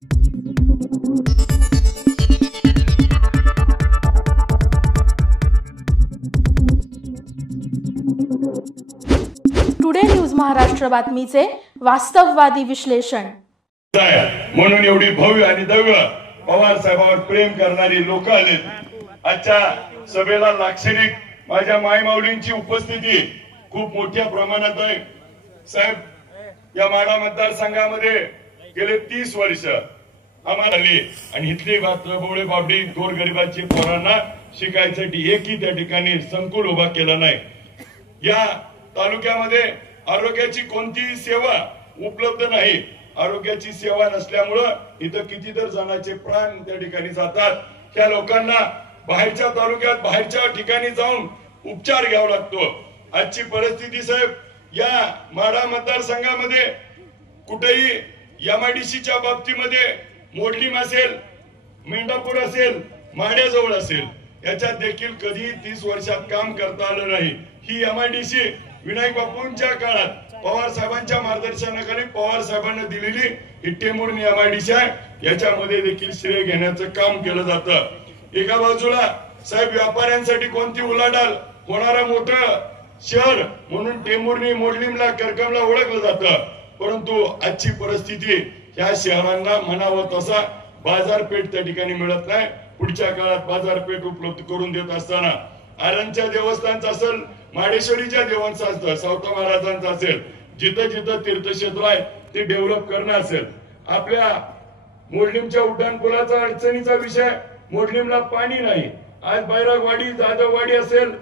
Today news Maharashtra बातमीचे वास्तववादी विश्लेषण. म्हणून एवढी भव्य आणि दिव्य पवार साहेबांवर प्रेम करणारी लोक आले. आजच्या सभेला लाक्षणिक माझ्या मायमाऊलींची उपस्थिती खूप मोठ्या प्रमाणात आहे. साहेब या माढा मतदारसंघामध्ये गेले 30 वर्ष आम्हाला आली आणि इथली बोळे बाबडी गोरगरिबांची पोरांना शिकायसाठी एकही त्या ठिकाणी संकुल उभा केला नाही. या तालुक्यामध्ये आरोग्याची कोणतीही सेवा उपलब्ध नाही. आरोग्याची सेवा नसल्यामुळं इथं कितीतर जणांचे प्राण त्या ठिकाणी जातात. त्या लोकांना बाहेरच्या तालुक्यात बाहेरच्या ठिकाणी जाऊन उपचार घ्यावा लागतो. आजची परिस्थिती साहेब या माढा मतदारसंघामध्ये कुठेही MIDCच्या बाबतीमध्ये मोडलीम असेल, मेंढापूर असेल, माढ्याजवळ असेल, याच्यात देखील कधी 30 वर्षात काम करता आलं नाही. ही MIDC विनायक बापूंच्या काळात पवार साहेबांच्या मार्गदर्शनाखाली पवार साहेबांना दिलेली ही टेंभुर्णी MIDC आहे. याच्यामध्ये देखील श्रेय घेण्याचं काम केलं जातं. एका बाजूला साहेब व्यापाऱ्यांसाठी कोणती उलाढाल होणारा मोठं शहर म्हणून टेंभुर्णी, मोडलीमला, करकमला ओळखलं जातं. परंतु आजची परिस्थिती ह्या शहरांना म्हणावं तसा बाजारपेठ त्या ठिकाणी मिळत नाही. पुढच्या काळात बाजारपेठ उपलब्ध करून देत असताना आरणच्या देवस्थानचं असेल, माडेश्वरीच्या देवांचं असेल, सावता महाराजांचं असेल, जिथं जिथं तीर्थक्षेत्र आहे ते डेव्हलप करणं असेल. आपल्या मोडलीमच्या उड्डाणपुलाचा अडचणीचा विषय, मोडलीमला पाणी नाही. आज बैरागवाडी, जाधववाडी असेल,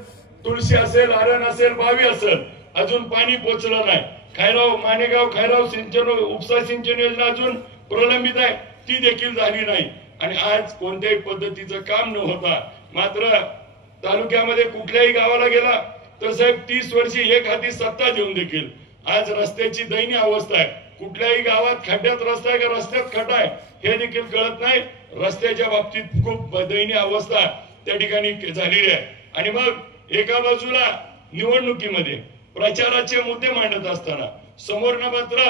तुळशी असेल, आरण असेल, बावी असेल, अजून पाणी पोहोचलं नाही. खैराव, मानेगाव, खैराव सिंचन उपसा सिंचन योजना अजून प्रलंबित आहे, ती देखील झाली नाही. आणि आज कोणत्याही पद्धतीचं काम न होता मात्र तालुक्यामध्ये कुठल्याही गावाला गेला तर साहेब 30 वर्षी एक हाती सत्ता देऊन देखील आज रस्त्याची दयनीय अवस्था आहे. कुठल्याही गावात खड्ड्यात रस्ता आहे का रस्त्यात खड्डा आहे हे देखील कळत नाही. रस्त्याच्या बाबतीत खूप दयनीय अवस्था त्या ठिकाणी झालेली आहे. आणि मग एका बाजूला निवडणुकीमध्ये प्रचाराचे मुद्दे मांडत असताना समोरनं मात्र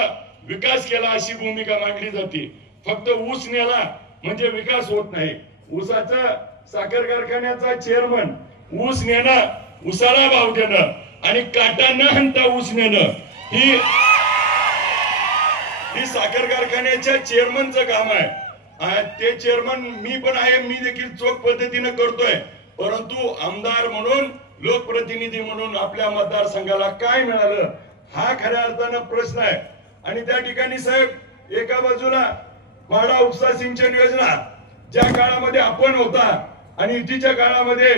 विकास केला अशी भूमिका मांडली जाते. फक्त ऊस नेला म्हणजे विकास होत नाही. ऊसाचा साखर कारखान्याचा चेअरमन ऊस नेणं, ऊसाला भाव देणं आणि काटा न आणता ऊस नेणं ही साखर कारखान्याच्या चेअरमनचं काम आहे. ते चेअरमन मी पण आहे, मी देखील चोख पद्धतीने करतोय. परंतु आमदार म्हणून, लोकप्रतिनिधी म्हणून आपल्या मतदारसंघाला काय मिळालं हा खऱ्या अर्थानं प्रश्न आहे. आणि त्या ठिकाणी साहेब एका बाजूला माढा उपसा सिंचन योजना ज्या काळामध्ये आपण होता आणि युतीच्या काळामध्ये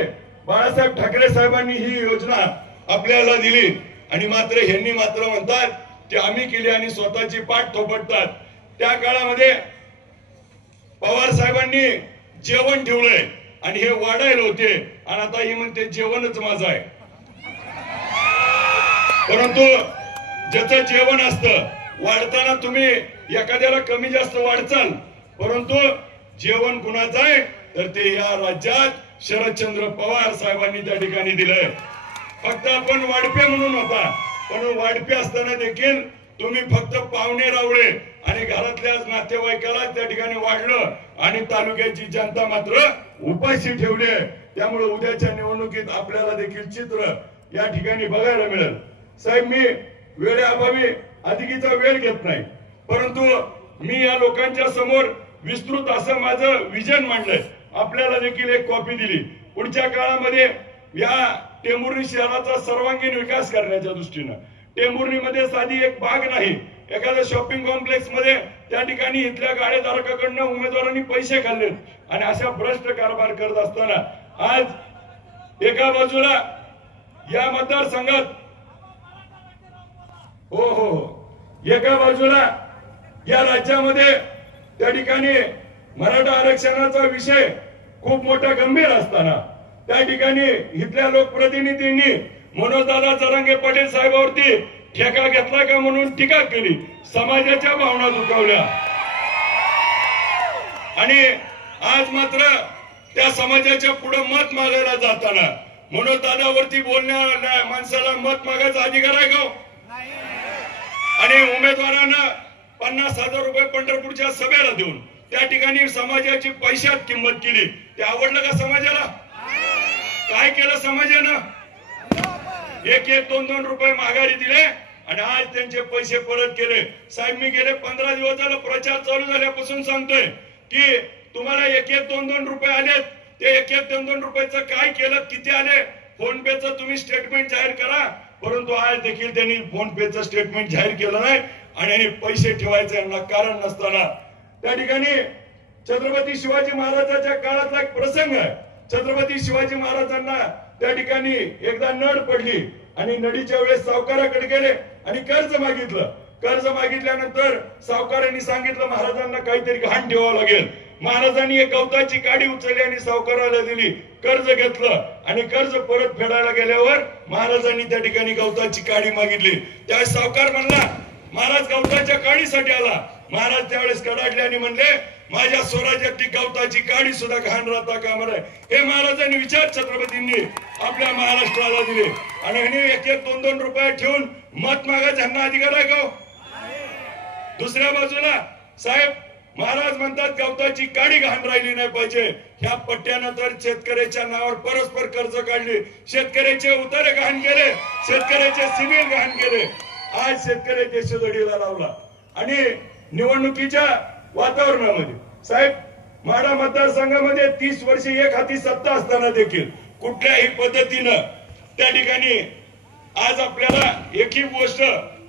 बाळासाहेब ठाकरे साहेबांनी ही योजना आपल्याला दिली आणि मात्र ह्यांनी मात्र म्हणतात ते आम्ही केली आणि स्वतःची पाठ थोपटतात. त्या काळामध्ये पवार साहेबांनी जेवण ठेवलंय आणि हे वाढायला होते आणि आता ही म्हणते जेवणच माझं आहे. परंतु ज्याचं जेवण असतं वाढताना तुम्ही एखाद्याला कमी जास्त वाढचाल, परंतु जेवण कुणाचं आहे तर ते या राज्यात शरदचंद्र पवार साहेबांनी त्या ठिकाणी दिलंय. फक्त आपण वाढपे म्हणून होता, पण वाढपे असताना देखील तुम्ही फक्त पाहुणे रावळे आणि घरातल्या नातेवाईकाला त्या ठिकाणी वाढलं आणि तालुक्याची जनता मात्र उपाशी ठेवली. त्यामुळे उद्याच्या निवडणुकीत आपल्याला देखील चित्र या ठिकाणी बघायला मिळेल. साहेब मी वेळेअभावी अधिकीचा वेळ घेत नाही, परंतु मी या लोकांच्या समोर विस्तृत असं माझं विजन मांडलंय. आपल्याला देखील एक कॉपी दिली. पुढच्या काळामध्ये या टेंभुर्णी शहराचा सर्वांगीण विकास करण्याच्या दृष्टीनं टेंभुर्णीमध्ये साधी एक बाग नाही, एखाद्या शॉपिंग कॉम्प्लेक्स मध्ये त्या ठिकाणी इथल्या गाडेधारकाकडनं उमेदवारांनी पैसे खाल्लेत आणि अशा भ्रष्ट कारभार करत असताना आज एका बाजूला या मतदारसंघात एका बाजूला या राज्यामध्ये त्या ठिकाणी मराठा आरक्षणाचा विषय खूप मोठा गंभीर असताना त्या ठिकाणी इथल्या लोकप्रतिनिधींनी मनोजदादा जरांगे पाटील साहेबांवरती ठेका घेतला का म्हणून टीका केली, समाजाच्या भावना दुखावल्या आणि आज मात्र त्या समाजाच्या पुढे मत मागायला जाताना मनोजदादावरती बोलणाऱ्या माणसाला मत मागायचा अधिकार आहे का? आणि उमेदवारांना 50,000 रुपये पंढरपूरच्या सभेला देऊन त्या ठिकाणी समाजाची पैशात किंमत केली. ते आवडलं का समाजाला? काय केलं समाजानं? एक एक 2-2 रुपये माघारी दिले आणि आज त्यांचे पैसे परत केले. साहेब, मी गेले 15 दिवस झालं प्रचार चालू झाल्यापासून सांगतोय की तुम्हाला एक एक 2-2 रुपये आलेत. ते एक एक 2-2 रुपयाचं काय केलं, किती आले, फोन पेचं तुम्ही स्टेटमेंट जाहीर करा. परंतु आज देखील त्यांनी फोन पेचं स्टेटमेंट जाहीर केलं नाही आणि पैसे ठेवायचे यांना कारण नसताना. त्या ठिकाणी छत्रपती शिवाजी महाराजांच्या काळातला एक प्रसंग आहे. छत्रपती शिवाजी महाराजांना त्या ठिकाणी एकदा नड पडली आणि नडीच्या वेळेस सावकाराकडे गेले आणि कर्ज मागितलं. कर्ज मागितल्यानंतर सावकारांनी सांगितलं महाराजांना काहीतरी गहाण ठेवावं लागेल. महाराजांनी एक गवताची काडी उचलली आणि सावकाराला दिली. कर्ज घेतलं आणि कर्ज परत फेडायला गेल्यावर महाराजांनी त्या ठिकाणी गवताची काडी मागितली. त्यावेळेस सावकार म्हणला महाराज गवताच्या काडीसाठी आला. महाराज त्यावेळेस कडाडले आणि म्हणले माझ्या स्वराज्यातली गवताची काडी सुद्धा घाण राहता कामा नये. हे महाराजांनी विचार छत्रपतींनी आपल्या महाराष्ट्राला दिले आणि एक एक 2-2 रुपये ठेवून मत मागायचं ह्यांना अधिकार आहे का? दुसऱ्या बाजूला साहेब महाराज म्हणतात गवताची काडी घाण राहिली नाही पाहिजे. ह्या पट्ट्यानं तर शेतकऱ्याच्या नावावर परस्पर कर्ज काढली, शेतकऱ्याचे उतारे घाण केले, शेतकऱ्याचे सिबिल घाण केले. आज शेतकरी देशोधडीला लावला आणि निवडणुकीच्या वातावरणामध्ये साहेब माढा मतदारसंघामध्ये 30 वर्षे एक हाती सत्ता असताना देखील कुठल्याही पद्धतीनं त्या ठिकाणी आज आपल्याला एकही गोष्ट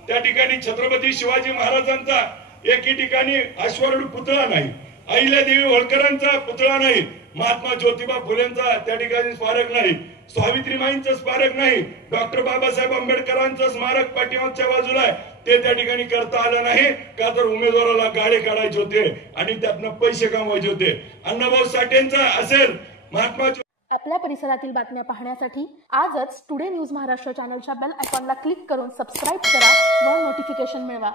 त्या ठिकाणी छत्रपती शिवाजी महाराजांचा एकी ठिकाणी अश्वारूढ पुतळा नाही, अहिल्यादेवी होळकरांचा पुतळा नाही, महात्मा ज्योतिबा फुलेंचा त्या ठिकाणी स्मारक नाही, सावित्रीमाईंचं स्मारक नाही, डॉक्टर बाबासाहेब आंबेडकरांचं स्मारक पाठीमागच्या बाजूला आहे. ते त्या ठिकाणी करता आलं नाही का तर उमेदवाराला गाडे काढायचे होते आणि त्यातनं पैसे कमवायचे होते. अण्णाभाऊ साठेंचा असेल, महात्मा आपल्या परिसरातील बातम्या पाहण्यासाठी आजच टुडे न्यूज महाराष्ट्र चॅनलच्या बेल आयकॉनला क्लिक करून सबस्क्राईब करा व नोटिफिकेशन मिळवा.